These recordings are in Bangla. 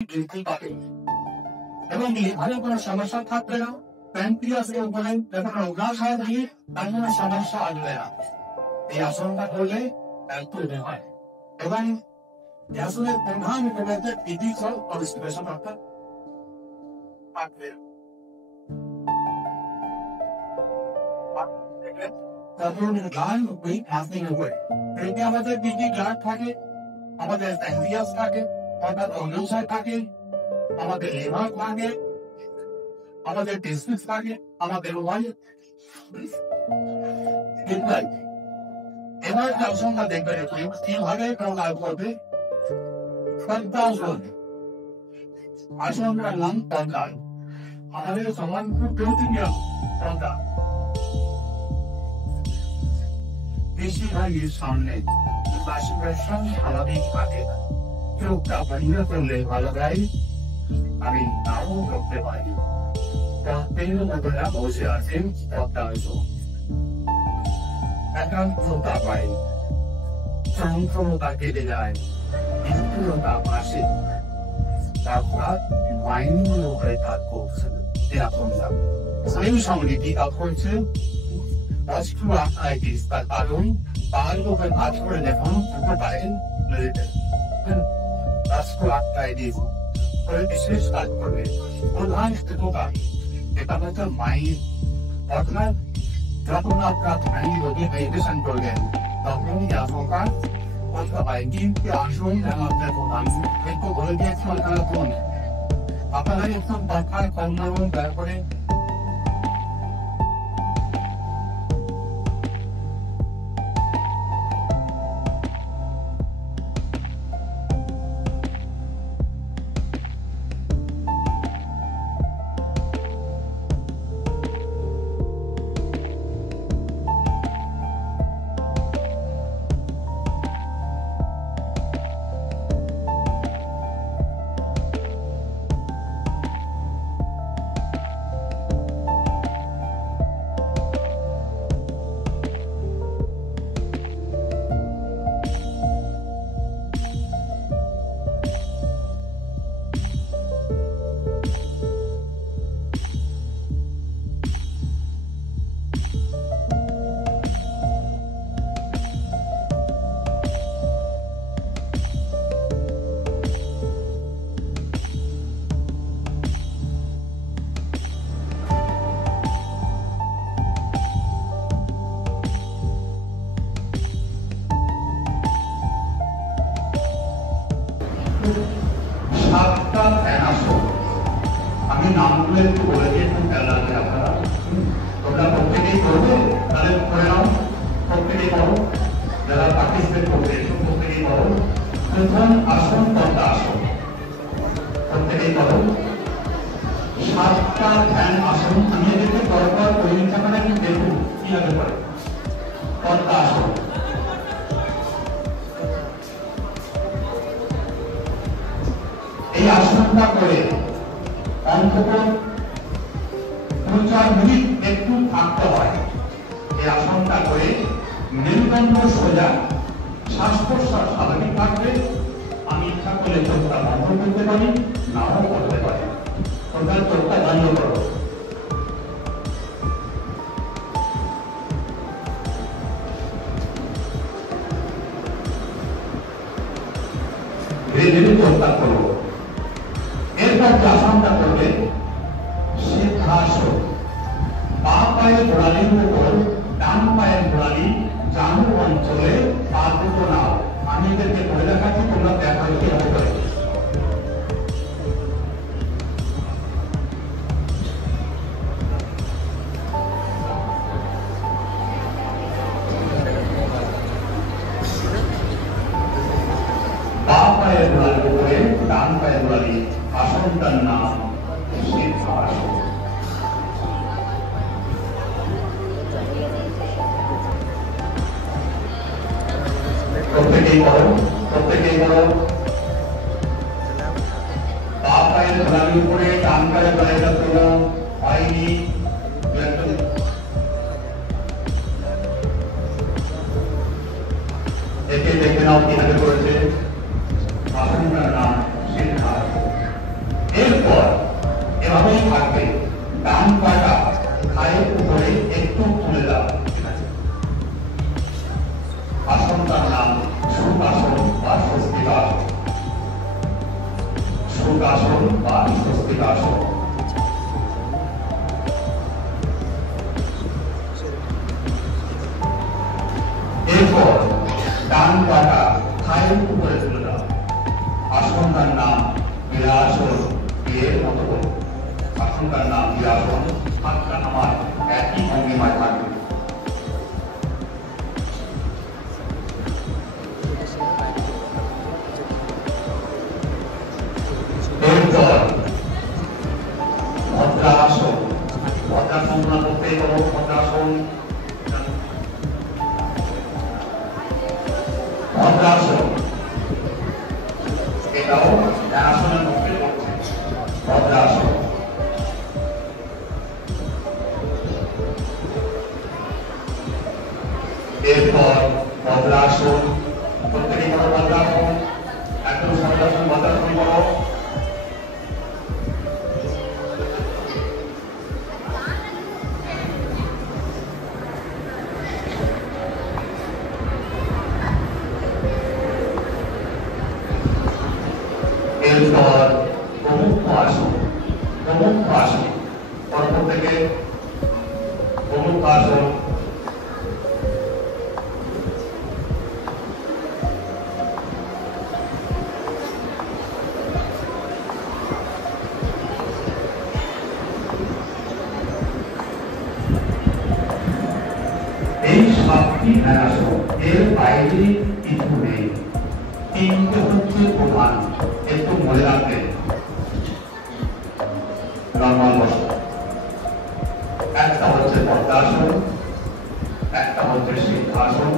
বৃদ্ধি পাবে এবং লিভারে কোনো সমস্যা থাকবে না। প্যানক্রিয়াসের উপরে যখন অভ্যাস হয়ে থাকে তার কোনো সমস্যা আসবে না। এই আসনটা করলে একটু হয় এবং আসনের প্রধান উপরেতে ফিজিক্যাল কনস্টিপেশন অর্থাৎ আমাদের পিজি গ্ল্যান্ড থাকে, আমাদের প্যানক্রিয়াস থাকে, অর্থাৎ অগ্ন্যাশয় থাকে, আমাদের লিভার থাকে, আমাদের টেস্টিস থাকে, আমাদের এবার আসনটা দেখবেন কিভাবে প্রকার করবে। আসনটার নাম পদ্মাল। আমাদের সমান প্রতিক্রিয়া পদ্মা বেশিরভাগই সামনে বাসিপ্রেশন স্বাভাবিক থাকে না। চোখটা বন্ধ করলে ভালো যায়, আমি নাও করতে পারি। লোকেরা বসে আছেন পদ্মা আসন। একান্ততা পাই, চঞ্চলতা কেটে যায়, স্থিরতা আসে, তারপর মাইন্ডের উপরে কাজ করছে এরকম না। সেই সঙ্গে কি কাজ করছে অস্ট্রোআর্থ্রাইটিস, তার কারণ তার উপরে কাজ করে দেখুন দুটো পায়ের অস্ট্রোআর্থ্রাইটিস বিশেষ কাজ করবে। প্রধান স্থিরতা এটা হচ্ছে মাইন্ড, অর্থাৎ যখন আপনার মাইন্ড রোগে মেডিটেশন করবেন তখনই আসনটা করতে হয়। কিন্তু আসুন আপনার প্রধান একটু বলে দিয়েছি আপনারা কোন আপনারা একটু দেখার কর্ম দয়া করে সাতটা ফ্যান আসন। আমি নামগুলো একটু বলে দিয়ে লাগবে আপনারা তোমরা প্রত্যেকেই করবে, তাহলে করে নাও, প্রত্যেকেই করো, যারা পার্টিসিপেট করবে প্রত্যেকেই করো। প্রথম আসন পদ্মা আসন, প্রত্যেকেই করো। সাতটা ফ্যান আসন আমি এদেরকে পরপর পরীক্ষা করে দেখুন কিভাবে করে। পদ্মা আসন, এই আসনটা করে অন্তত 2-4 মিনিট একটু থাকতে হয়। এই আসনটা করে মেরুদণ্ড সোজা, শ্বাস প্রশ্বাস স্বাভাবিক থাকবে। আমি ইচ্ছা করলে চোখটা বন্ধ করতে পারি, নাও করতে পারি। অর্থাৎ চোখটা বন্ধ করো, ধীরে ধীরে চোখটা করবো। এরপর যে আসনটা করবে সিদ্ধাসন। বাঁ পায়ের গোড়ালির উপর ডান পায়ের গোড়ালি জানু অঞ্চলে পা দুটো নাও। আমি এদেরকে ধরে দেখাচ্ছি, তোমরা দেখা কিভাবে করে। বাঁ পায়ের গোড়ালির উপরে ডান পায়ের গোড়ালি, আসনটার নাম সিদ্ধাসন। প্রত্যেকেই করো, প্রত্যেকেই করো। বাঁ পায়ের গোড়ালির উপরে ডান পায়ের গোড়ালিটা তোলো, হয়নি দেখে দেখে নাও কিভাবে করেছে। আসনটার নাম সিদ্ধাসন। এরপর এভাবেই থাকবে, ডান পাটা থায়ের উপরে একটু তুলে দাও। আসনটার নাম সুখাসন বা স্বস্তিকাসন। সুখাসন বা স্বস্তিকাসন। এরপর ডান পাটা থায়ের উপরে তুলে দাও। আসনটার নাম বিরাসন। এর মতো করো। আসনটার নাম বিরাসন। হাতটা আমার একই ভঙ্গিমায় থাকবে। এরপর ভদ্রাসন। ভদ্রাসন করতে করো। ভদ্রাসন। ভদ্রাসন এটাও আসনের মধ্যে পড়ছে। ভদ্রাসন। এরপর ভদ্রাসন প্রত্যেকে করো। ভদ্রাসন একদম ভদ্রাসন। ভদ্রাসন করো। এরপর প্রমুখ আসন। প্রমুখ আসন পর্ব থেকে প্রমুখ আসন। এই সাতটি আসন, এর বাইরে কিছু নেই। তিনটে হচ্ছে প্রধান, একটু মনে রাখবেন। নরমাল বসো। একটা হচ্ছে পদ্মাসন, একটা হচ্ছে সিংহাসন,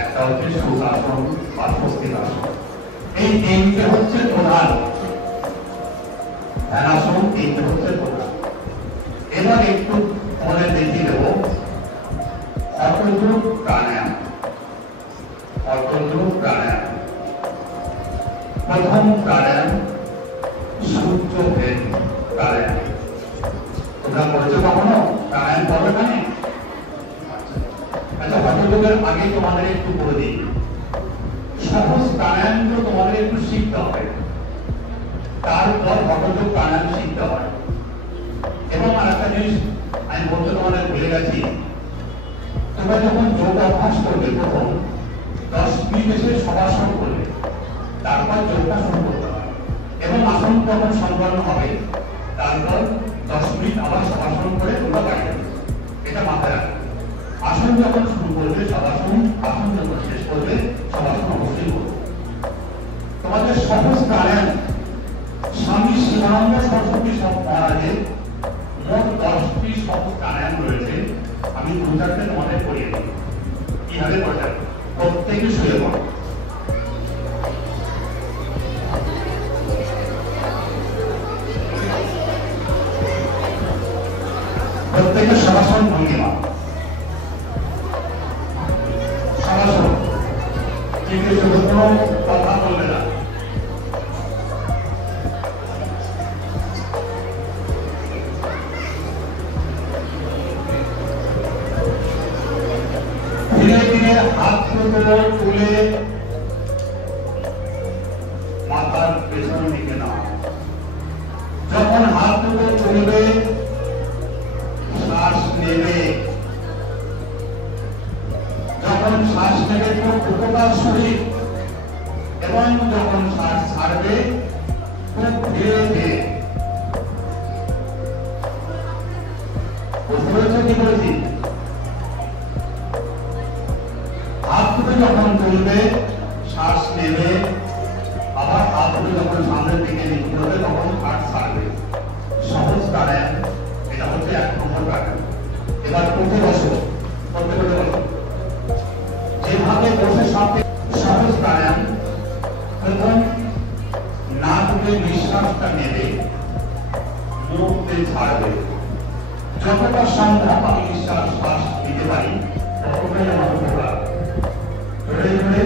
একটা হচ্ছে সুখাসন বা স্বস্তিকাসন। এই তিনটে হচ্ছে প্রধান। ধ্যানাসন তিনটে হচ্ছে প্রধান। এবার একটু মনে দেখিয়ে দেবো অর্থযোগ প্রাণায়াম। অর্থযোগ প্রাণায়াম। প্রথম প্রাণায়াম সূর্যভেদ প্রাণায়াম। তোমরা করছো কখনো প্রাণায়াম করবে না? আচ্ছা, অর্থযোগের আগে তোমাদের একটু বলে দিই, সহজ প্রাণায়ামগুলো তোমাদের একটু শিখতে হবে, তারপর অর্থযোগ প্রাণায়াম শিখতে হয়। এবং আরেকটা জিনিস আমি বলতে তোমাদের ভুলে গেছি, তোমরা যখন যোগ অভ্যাস করবে তখন 10 মিনিট এসে শবাসন করবে, তারপর যোগটা শুরু করতে হবে। এবং আসন যখন সম্পন্ন হবে তারপর 10 মিনিট আবার শবাসন করে তোমরা বাড়ি যাবে। এটা মাথায় রাখবে। আসন যখন শুরু করবে শবাসন, আসন যখন শেষ করবে শবাসন অবশ্যই করবে। তোমাদের সহজ প্রাণায়াম স্বামী শিবানন্দ সরস্বতী মহারাজের মোট 10টি সহজ প্রাণায়াম রয়েছে। আমি 2-4টে তোমাদের করিয়ে দিই কিভাবে করতে হবে। প্রত্যেকে শুয়ে পড়ো। প্রত্যেকে শবাসন ভঙ্গিমা। শবাসন কিন্তু শুধু কোনো কথা বলবে না। ধীরে ধীরে হাত দুটো তুলে মাথার পেছন দিকে নাও। যখন হাত দুটো তুলবে শ্বাস নেবে। যখন শ্বাস নেবে খুব দ্রুততার সহিত, এবং যখন শ্বাস ছাড়বে খুব ধীরে ধীরে। বুঝতে পেরেছ কি বলেছি? হাত দুটো যখন তুলবে শ্বাস নেবে, আবার হাত দুটো যখন সামনের দিকে নিতে হবে তখন শ্বাস ছাড়বে। সহজ প্রাণায়াম, এটা হচ্ছে 1 নম্বর প্রাণায়াম। এবার উঠে বসো। প্রত্যেকে বসো। যেভাবে বসে সহজ প্রাণায়াম, প্রথম নাক দিয়ে নিঃশ্বাসটা নেবে, মুখ দিয়ে ছাড়বে। যতটা সম্ভব আমি নিঃশ্বাস শ্বাস নিতে পারি ততটাই আমার উপকার। ধরে ধরে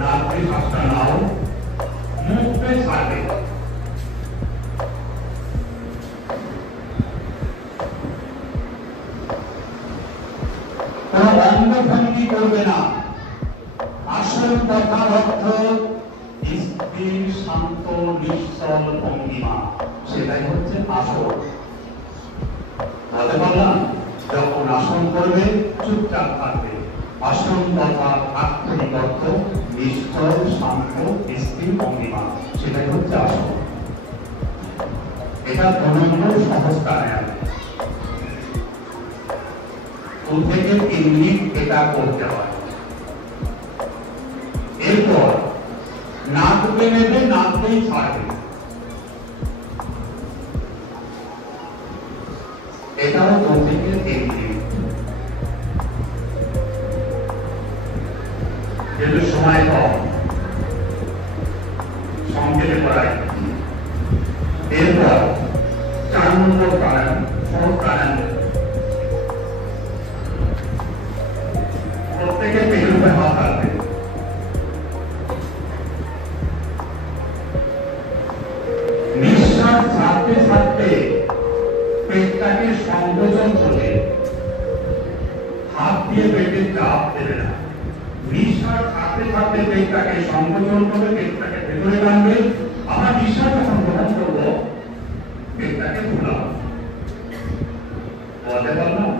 নাক দিয়ে শ্বাসটা নাও, মুখ দিয়ে ছাড়বে। শান্ত নিশ্চল ভঙ্গিমা, সেটাই হচ্ছে আসন। বলতে পারলাম, যখন আসন করবে চুপচাপ থাকবে। আসন তথা আক্ষরিক অর্থ নিশ্চল শান্ত স্থির ভঙ্গিমা, সেটাই হচ্ছে আসন। এটা 2 নম্বর সহজ প্রাণায়াম। 2 থেকে 3 মিনিট এটা করতে হয়। এরপর নাক দিয়ে নেবে, নাক দিয়েই ছাড়বে। এটাও 2 থেকে 3 মিনিট। যেহেতু সময় কম, সংক্ষেপে করাই। এরপর 4 নম্বর প্রাণায়াম, সহজ প্রাণায়াম। প্রত্যেকের পেটের উপরে হাত রাখবে। নিঃশ্বাস ছাড়তে ছাড়তে পেটটাকে সংকোচন করে হাত দিয়ে পেটে চাপ দেবে না। নিঃশ্বাস ছাড়তে ছাড়তে পেটটাকে সংকোচন করে পেটটাকে ভেতরে টানবে। আমরা নিঃশ্বাস যখন গ্রহণ করবো পেটটাকে ফুলাবো। বলতে পারলাম,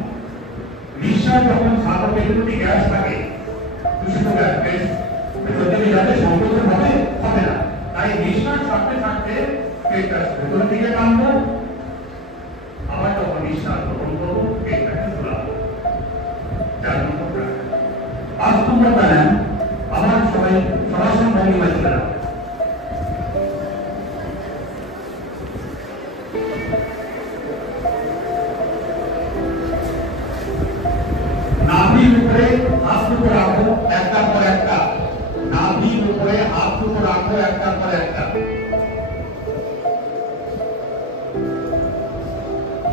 নিঃশ্বাস যখন ছাড়বো পেটে যদি গ্যাস থাকে, দূষিত গ্যাস ভেতর দিকে যাবে, সংকোচন হবে না। তাই নিঃশ্বাস ছাড়তে ছাড়তে পেটটা ভেতর দিকে টানবো। আবার যখন নিঃশ্বাস গ্রহণ করবো পেটটাকে ফুলাবো। 4 নম্বর প্রাণায়াম। 5 নম্বর প্রাণায়াম আবার সবাই সরাসরি ভঙ্গিমায় চলে যাবে। নাভির উপরে হাত দুটো রাখো, একটার পর একটা। নাভির উপরে হাত দুটো রাখো, একটার পর একটা।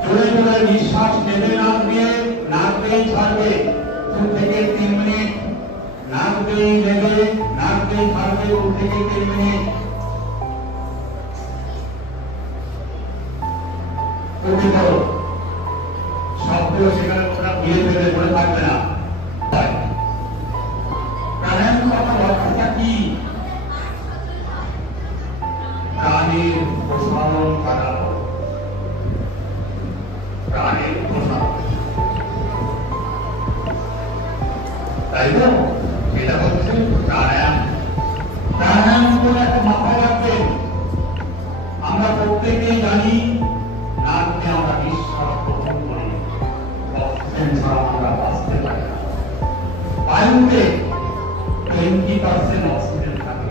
জোরে জোরে নিঃশ্বাস নেবে, নাক দিয়ে, নাক দিয়ে ছাড়বে। 2 থেকে 3 মিনিট। নাক দিয়ে নেবে, নাক দিয়ে ছাড়বে, 2 থেকে 3 মিনিট। কপি করো। শব্দ সেখানে তোমরা ভুলে ফেলে পড়ে থাকবে না। প্রাণায়াম করার লক্ষ্যটা কি? প্রাণের প্রসারণ করা। প্রাণের প্রসারণ, তাই তো? এটা হচ্ছে প্রাণায়াম। প্রাণায়াম করে একটা মাথায় রাখবেন, আমরা প্রত্যেকেই জানি নাক দিয়ে আমরা নিঃশ্বাস গ্রহণ করি, অক্সিজেন ছাড়া আমরা বাঁচতে পারি না। বায়ুতে 20% অক্সিজেন থাকে।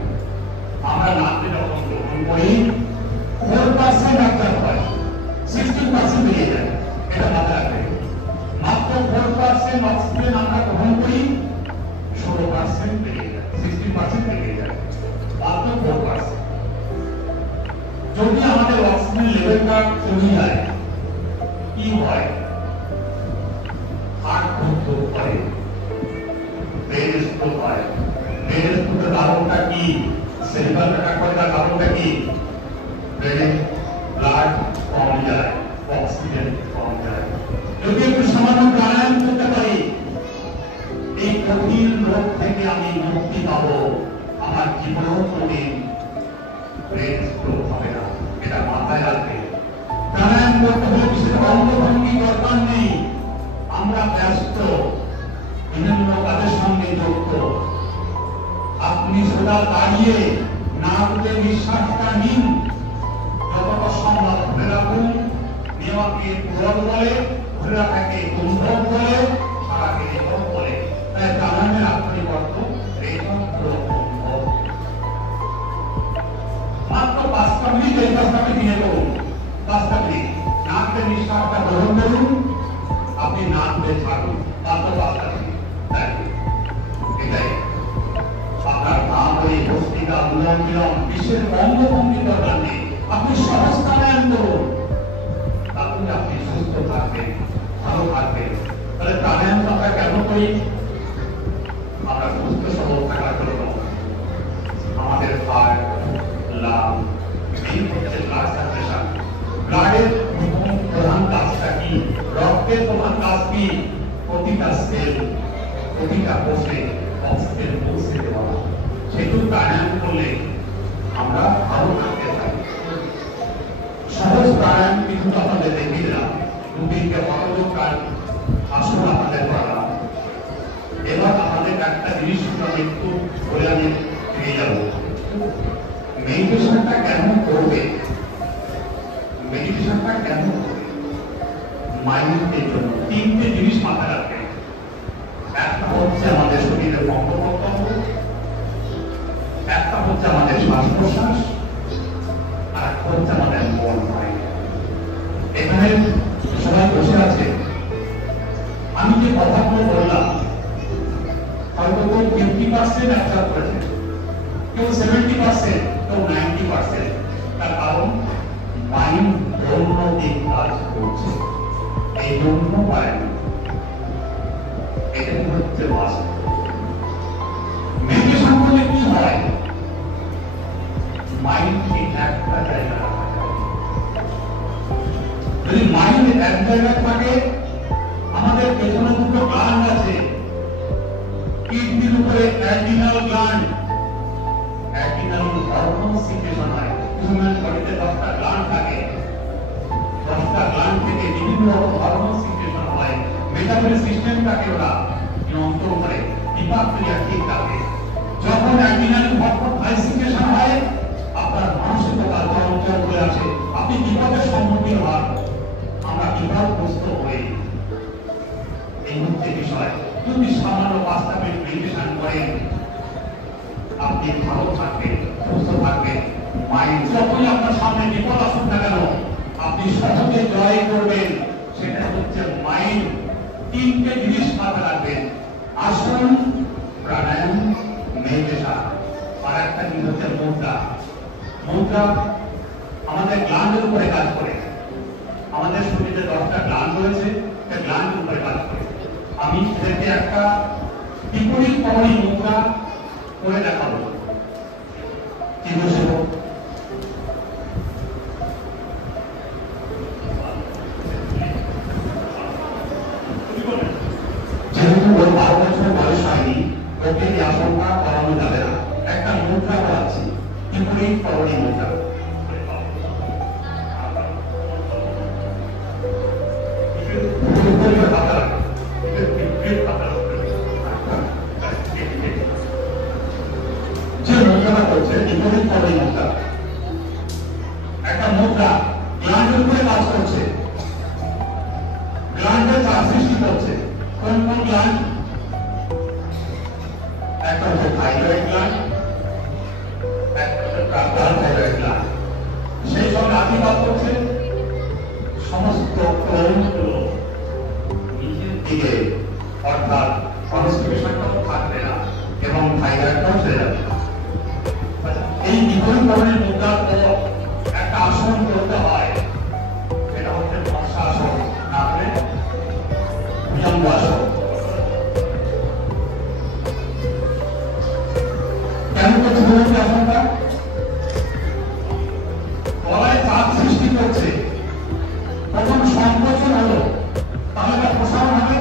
আমরা নাকে যখন গ্রহণ করি 4% অক্সিজেন হয়, 16% বেরিয়ে যায়। এটা মাথায় রাখবেন। মাত্র 4% অক্সিজেন আমরা গ্রহণ করি, 16% বেরিয়ে যায়, 16% বেরিয়ে যায়। মাত্র 4%। যদি আমাদের অক্সিজেন লেভেলটা কমে যায় কি হয়? হার্ট ধুক করে, ব্রেন স্ট্রোক হয়। ব্রেন স্ট্রোকের কারণটা কি? সেরিব্রাল অ্যাটাক করার কারণটা কি? ব্রেনে ব্লাড কম যায়, অক্সিজেন কম যায়। যদি একটু সামান্য প্রাণায়াম করতে পারি, এই কঠিন রোগ থেকে আমি মুক্তি পাবো। আমার জীবনও কোনদিন ব্রেন স্ট্রোক হবে না। এটা মাথায় রাখবে। প্রাণায়াম করতে হলে বিশেষ অঙ্গভঙ্গি দরকার নেই। আমরা ব্যস্ত, বিভিন্ন কাজের সঙ্গে যুক্ত। আপনি সোজা দাঁড়িয়ে নাক দিয়ে নিঃশ্বাসটা নিন, যতটা সম্ভব ধরে রাখুন। নেওয়াকে পুরন বলে, ধরে রাখাকে কুম্ভক বলে, সারাকে রেখক বলে। তাই প্রাণায়ামের আক্ষরিক অর্থ রেখক কুম্ভক। মাত্র 5টা মিনিট, এই 5টা মিনিট নিয়ে করুন। 5টা মিনিট নাক দিয়ে নিঃশ্বাসটা গ্রহণ করুন, আপনি নাক দিয়ে ছাড়ুন। মাত্র 5টা মিনিট। এটাই আপনার নামের ভস্তিকা উন্নয়ন নিয়ম, বিশেষ অঙ্গভঙ্গি দরকার নেই। আপনি সহজ প্রাণায়াম করুন, তাহলে আপনি সুস্থ থাকবেন, ভালো থাকবেন। তাহলে প্রাণায়াম আমরা কেন করি? আমরা সুস্থ সবল থাকার জন্য। আমাদের হার্ট, লাং, এই হচ্ছে ব্লাড সার্কুলেশন। ব্লাডের প্রধান কাজটা কি? রক্তের প্রধান কাজ কি? প্রতিটা সেল, প্রতিটা কোষে অক্সিজেন পৌঁছে দেওয়া। সেটুকু প্রাণায়াম করলে আমরা ভালো থাকতে পারি। সহজ প্রাণায়াম কিন্তু আপনাদের দেখে দিলাম, দুদিনকে মনোযোগ আসল আমাদের করা। এবার আমাদের একটা জিনিস আমি একটু বলে আমি ফিরে যাব। মেডিটেশনটা কেন করবে, মেডিটেশনটা কেন করবে? মাইন্ডের জন্য তিনটে জিনিস মাথায় রাখবে। একটা হচ্ছে আমাদের শরীরের অঙ্গ-প্রত্যঙ্গ, একটা হচ্ছে আমাদের শ্বাস প্রশ্বাস, আর একটা হচ্ছে আমাদের মন। এখানে সবাই বসে আছে, আমি যে কথাগুলো বললাম হয়তো কেউ 50% অ্যাকসেপ্ট করেছে, কেউ 70%, কেউ 90%। তার কারণ মাইন্ড অন্য দিক কাজ করছে, এই জন্য পারে না। এটা হচ্ছে বাস্তব। মেডিটেশন করলে কি হয়? মাইন্ডকে একটা জায়গায় রাখা যায়। যদি মাইন্ড এক জায়গায় থাকে, আমাদের পেছনে দুটো গ্ল্যান্ড আছে, কিডনির উপরে adrenal gland, adrenal hormone secretion হয়। হিউম্যান বডিতে 10টা গ্ল্যান্ড থাকে, 10টা গ্ল্যান্ড থেকে বিভিন্ন রকম হরমোন সিক্রেশন হয়। মেটাবলিক সিস্টেমটাকে ওরা নিয়ন্ত্রণ করে, বিপাকক্রিয়া ঠিক থাকে। যখন অ্যাড্রিনাল হরমোন হাই সিক্রেশন হয়, আপনার মানসিকতা চঞ্চল হয়ে আসে, আপনি বিপদের সম্মুখীন হন, আমরা বিপদগ্রস্ত হই। এই হচ্ছে বিষয়। যদি সামান্য 5টা মিনিট মেডিটেশন করেন, আপনি ভালো থাকবেন, সুস্থ থাকবেন। মাইন্ড যখনই আপনার সামনে বিপদ আসুক না কেন, আপনি সহজে জয় করবেন। সেটা হচ্ছে মাইন্ড। তিনটে জিনিস মাথায় রাখবেন: আসন, প্রাণায়াম, মেডিটেশন। আর একটা জিনিস হচ্ছে মুদ্রা। মুদ্রা আমাদের গ্ল্যান্ডের উপরে কাজ করে। আমাদের শরীরে 10টা গ্ল্যান্ড রয়েছে, সেই গ্ল্যান্ডের উপরে কাজ করে। আমি সেটাকে একটা বিপরীত কবরী মুদ্রা করে দেখাবো। কি বলছো? যেহেতু ওর 12 বছর বয়স হয়নি, ওকে এই আসনটা করানো যাবে না। একটা মুদ্রা করাচ্ছি, বিপরীত কবরী মুদ্রা। একটা মুদ্রা গ্ল্যান্ডের উপরে কাজ করছে, গ্ল্যান্ডের চাপ সৃষ্টি করছে। কোন কোন গ্ল্যান্ড? একটা হচ্ছে থাইরয়েড গ্ল্যান্ড, একটা হচ্ছে প্যারাথাইরয়েড গ্ল্যান্ড। সেই সঙ্গে আশীর্বাদ করছে সমস্ত ক্রমগুলো নিচের দিকে, অর্থাৎ কনস্টিপেশনটাও থাকবে না এবং থাইরয়েডটাও ছেড়ে যাবে। এই বিপরীত ধরনের মুদ্রার পর একটা আসন করতে হয়, সেটা হচ্ছে মৎস্যাসন, না হলে ভুজঙ্গাসন। কেন করছে ভুজঙ্গাসনটা? গলায় চাপ সৃষ্টি করছে, প্রথম সংকোচন হলো, তাহলে একটা প্রসারণ হবে।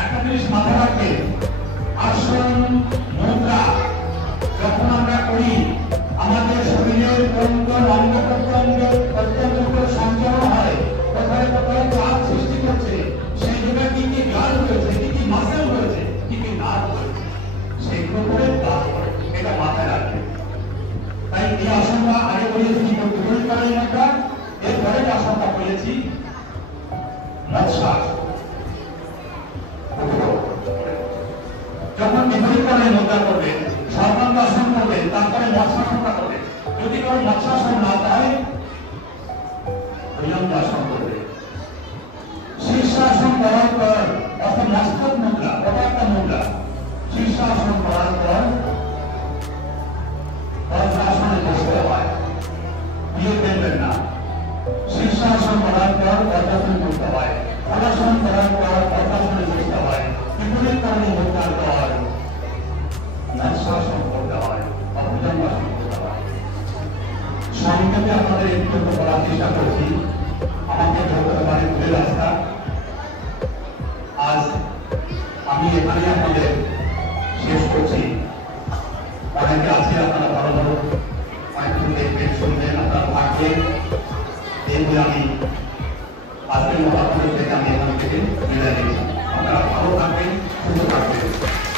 একটা জিনিস মাথায় রাখবে, আসন মুদ্রা যখন আমরা করি, আমাদের শরীরের কোন কোন অঙ্গ প্রত্যঙ্গ সঞ্চালন হয়, কোথায় কোথায় চাপ সৃষ্টি করছে, সেই জায়গায় কি কি গ্ল্যান্ড রয়েছে, কি কি মাসেল রয়েছে, কি কি নার্ভ রয়েছে, সেগুলো করে কাজ করে। এটা মাথায় রাখবে। তাই এই আসনটা আগে বলেছি বিপরীত কবরী মুদ্রা, এরপরে যে আসনটা বলেছি মৎস্যাসন। যখন বিপরীত কবরী মুদ্রা করবেন, সর্বাঙ্গাসন করবেন, তারপরে মৎস্যাসনটা করবেন। যদি কারো মৎস্যাসন না হয়, ভুজঙ্গাসন করবে। শীর্ষাসন করার পর, অর্থাৎ মস্তক মুদ্রা, ওটা একটা মুদ্রা। শীর্ষাসন করার পর বজ্রাসনে বসতে হয়, বিয়ে দেবেন না। শীর্ষাসন করার পর বজ্রাসন করতে হয়, হলাসন করার পর বজ্রাসনে বসতে হয়, বিপরীত কবরী মুদ্রার পর মৎস্যাসন করতে হয়, ভুজঙ্গাসন করতে হয়। সংক্ষেপে আপনাদের একটু বলার চেষ্টা করছি, আমাকে ধরতে পারে ভুলের রাস্তা। আজ আমি এখানে আপনাদের শেষ করছি। অনেকে আছে আপনারা ভালো ভালো মাইক্রো দেখবেন শুনবেন আপনারা থাকবেন এই বলে আমি আজকের মতো আপনাদের থেকে আমি এখান থেকে বিদায় নিচ্ছি আপনারা ভালো থাকবেন সুস্থ থাকবেন